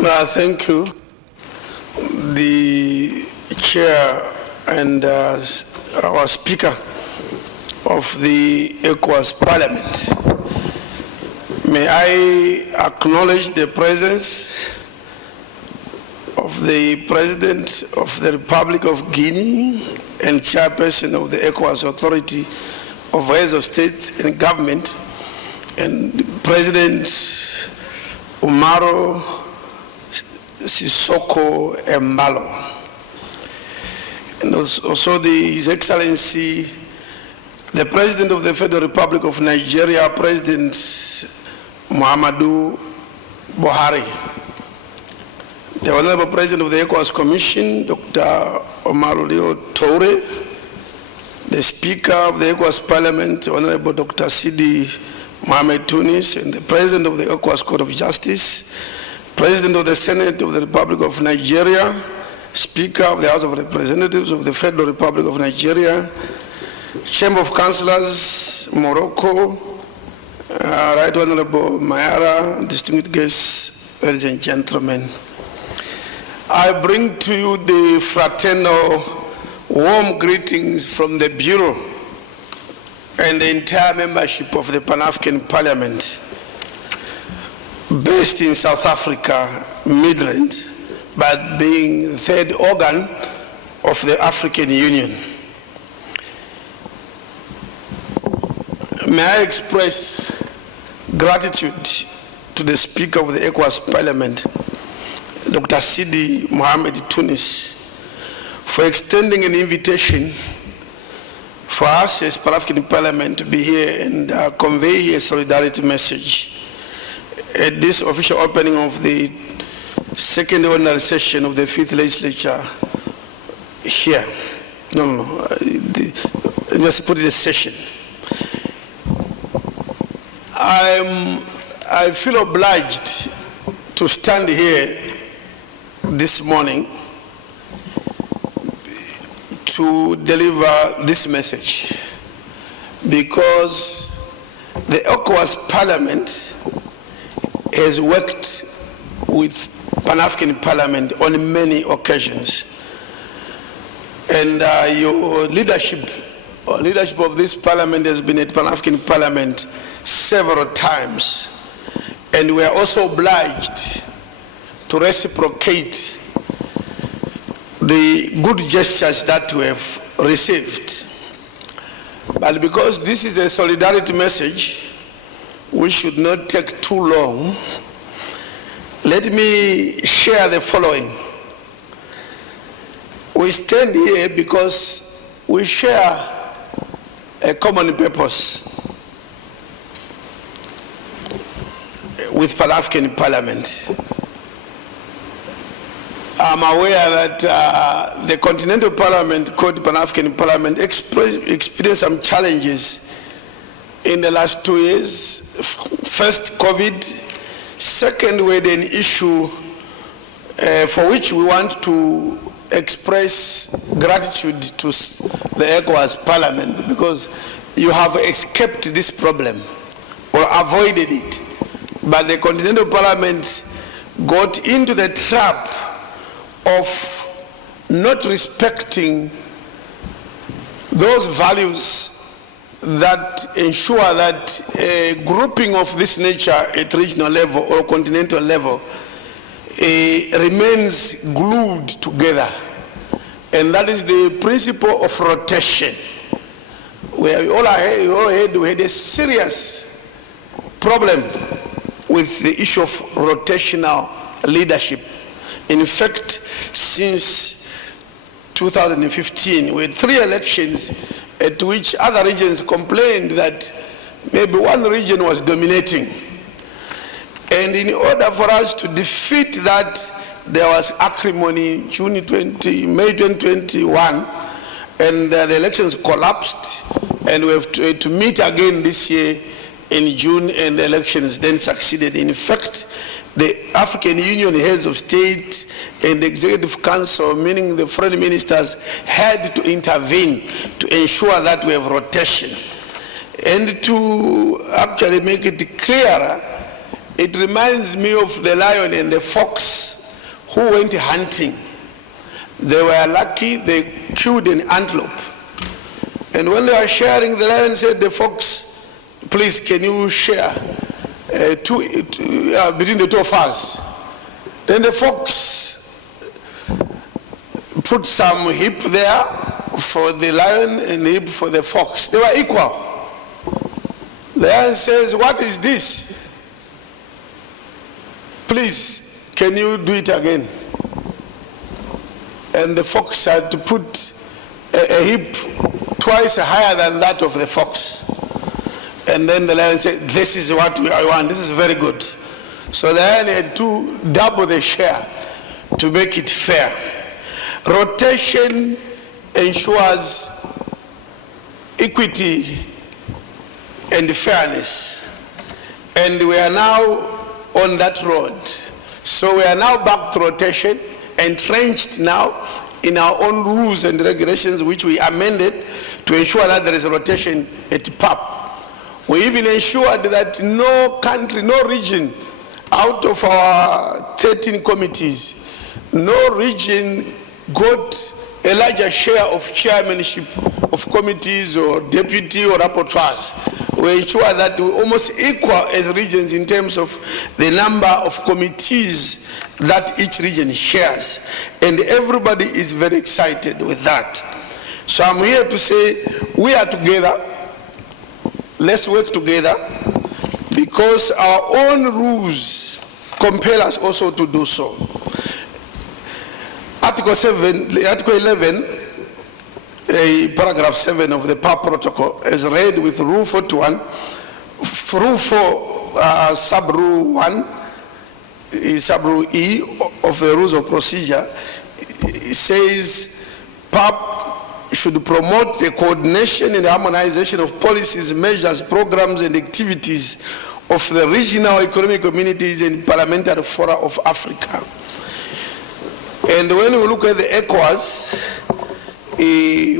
Thank you. The chair and our speaker of the ECOWAS Parliament. May I acknowledge the presence of the President of the Republic of Guinea and Chairperson of the ECOWAS Authority of Heads of State and Government, and President Umaro Sissoko Embalo, and also His Excellency, the President of the Federal Republic of Nigeria, President Muhammadu Buhari, the Honorable President of the ECOWAS Commission, Dr. Omarolio Toure, the Speaker of the ECOWAS Parliament, Honorable Dr. Sidi Mohamed Tunis, and the President of the ECOWAS Court of Justice, President of the Senate of the Republic of Nigeria, Speaker of the House of Representatives of the Federal Republic of Nigeria, Chamber of Councillors, Morocco, Right Honorable Mayara, distinguished guests, ladies and gentlemen. I bring to you the fraternal warm greetings from the Bureau and the entire membership of the Pan-African Parliament, based in South Africa, Midrand, but being the third organ of the African Union. May I express gratitude to the Speaker of the ECOWAS Parliament, Dr. Sidi Mohamed Tunis, for extending an invitation for us as Pan-African Parliament to be here and convey a solidarity message at this official opening of the second ordinary session of the 5th Legislature here. Let's put it a session. I feel obliged to stand here this morning to deliver this message, because the ECOWAS Parliament has worked with Pan-African Parliament on many occasions, and your leadership of this Parliament has been at Pan-African Parliament several times, and we are also obliged to reciprocate the good gestures that we have received. But because this is a solidarity message, we should not take too long. Let me share the following. We stand here because we share a common purpose with Pan-African Parliament. I'm aware that the Continental Parliament, called Pan-African Parliament, experienced some challenges in the last 2 years. First, COVID. Second, we had an issue for which we want to express gratitude to the ECOWAS Parliament, because you have escaped this problem or avoided it. But the Continental Parliament got into the trap of not respecting those values that ensure that a grouping of this nature at regional level or continental level remains glued together. And that is the principle of rotation. We had a serious problem with the issue of rotational leadership. In fact, since 2015, we had 3 elections at which other regions complained that maybe one region was dominating. And in order for us to defeat that, there was acrimony May 2021, and the elections collapsed, and we have to meet again this year in June, and the elections then succeeded. In fact, the African Union heads of state and the Executive Council, meaning the foreign ministers, had to intervene to ensure that we have rotation. And to actually make it clearer, it reminds me of the lion and the fox who went hunting. They were lucky, they killed an antelope. And when they were sharing, the lion said, the fox, please, can you share between the two of us? Then the fox put some hip there for the lion and hip for the fox. They were equal. The lion says, what is this? Please, can you do it again? And the fox had to put a hip twice higher than that of the fox. And then the lion said, this is what I want, this is very good. So the lion had to double the share to make it fair. Rotation ensures equity and fairness. And we are now on that road. So we are now back to rotation, entrenched now in our own rules and regulations, which we amended to ensure that there is a rotation at PAP. We even ensured that no country, no region out of our 13 committees, no region got a larger share of chairmanship of committees or deputy or rapporteurs. We ensure that we're almost equal as regions in terms of the number of committees that each region shares. And everybody is very excited with that. So I'm here to say we are together. Let's work together because our own rules compel us also to do so. Article 11, paragraph 7 of the PAP protocol is read with rule 41, rule 4, sub-rule 1, sub-rule E of the rules of procedure. It says PAP should promote the coordination and harmonization of policies, measures, programs, and activities of the regional economic communities and parliamentary fora of Africa. And when we look at the ECOWAS,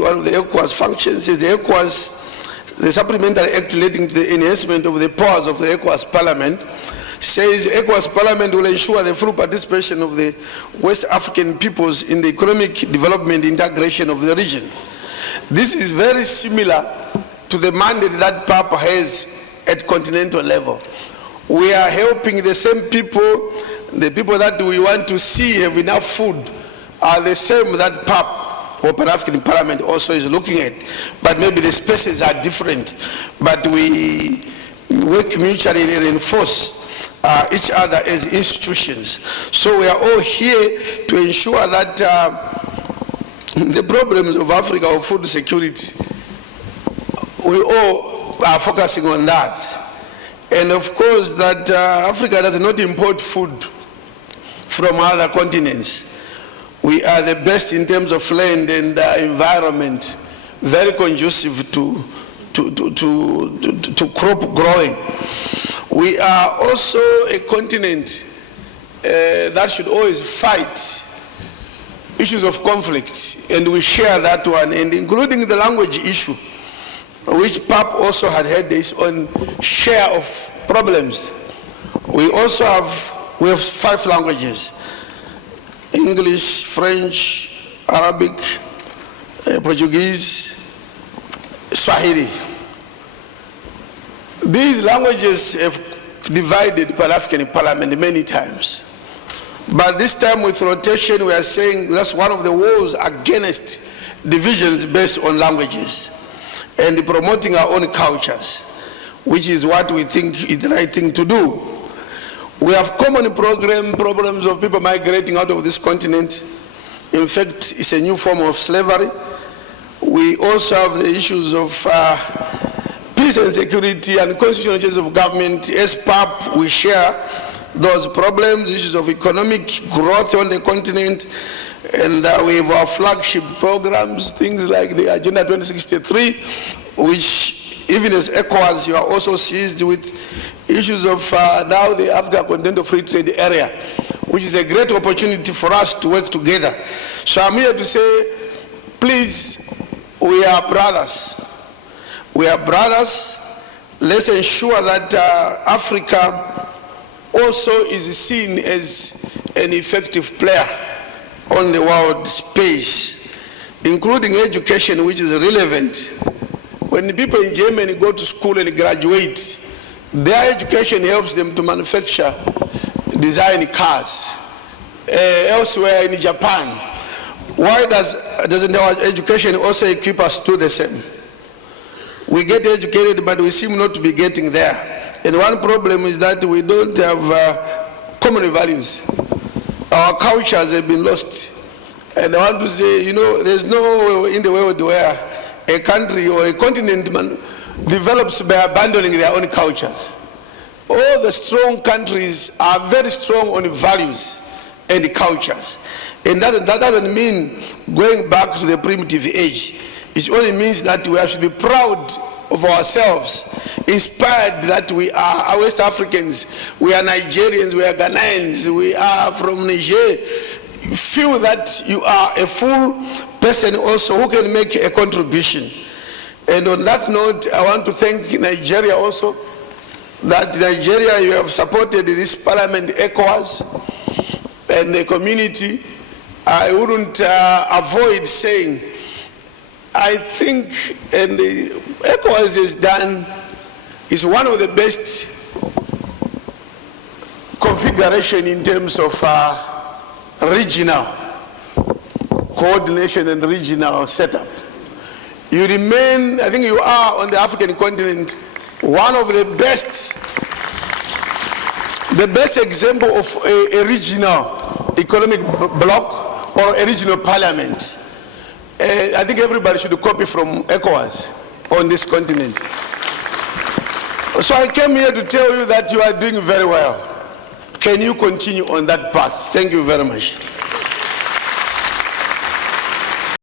one of the ECOWAS functions is the ECOWAS, the Supplementary Act relating to the enhancement of the powers of the ECOWAS Parliament, says ECOWAS Parliament will ensure the full participation of the West African peoples in the economic development integration of the region. This is very similar to the mandate that PAP has at continental level. We are helping the same people, the people that we want to see have enough food are the same that PAP or Pan-African Parliament also is looking at, but maybe the spaces are different, but we work mutually and reinforce each other as institutions. So we are all here to ensure that the problems of Africa of food security, we all are focusing on that. And of course that Africa does not import food from other continents. We are the best in terms of land and environment, very conducive to crop growing. We are also a continent that should always fight issues of conflict, and we share that one, and including the language issue, which PAP also had its own share of problems. We also have 5 languages: English, French, Arabic, Portuguese, Swahili. These languages have divided Pan-African Parliament many times. But this time with rotation, we are saying that's one of the wars against divisions based on languages and promoting our own cultures, which is what we think is the right thing to do. We have common problems of people migrating out of this continent. In fact, it's a new form of slavery. We also have the issues of peace and security and constitutional changes of government. As PAP, we share those problems, issues of economic growth on the continent, and we have our flagship programs, things like the Agenda 2063, which even as ECOWAS, you are also seized with issues of now the Africa Continental Free Trade Area, which is a great opportunity for us to work together. So I'm here to say, please, we are brothers. We are brothers. Let's ensure that Africa also is seen as an effective player on the world space, including education, which is relevant. When people in Germany go to school and graduate, their education helps them to manufacture, design cars. Elsewhere in Japan, why doesn't our education also equip us to do the same? We get educated, but we seem not to be getting there. And one problem is that we don't have common values. Our cultures have been lost. And I want to say, you know, there's no way in the world where a country or a continent develops by abandoning their own cultures. All the strong countries are very strong on values and cultures. And that doesn't mean going back to the primitive age. It only means that we have to be proud of ourselves, inspired that we are West Africans, we are Nigerians, we are Ghanaians, we are from Niger. Feel that you are a full person also who can make a contribution. And on that note, I want to thank Nigeria also, that Nigeria, you have supported this parliament, ECOWAS, and the community. I wouldn't avoid saying, I think, and the ECOWAS is one of the best configuration in terms of regional coordination and regional setup. You remain, I think you are on the African continent, one of the best example of a regional economic bloc or a regional parliament. I think everybody should copy from ECOWAS on this continent. So I came here to tell you that you are doing very well. Can you continue on that path? Thank you very much.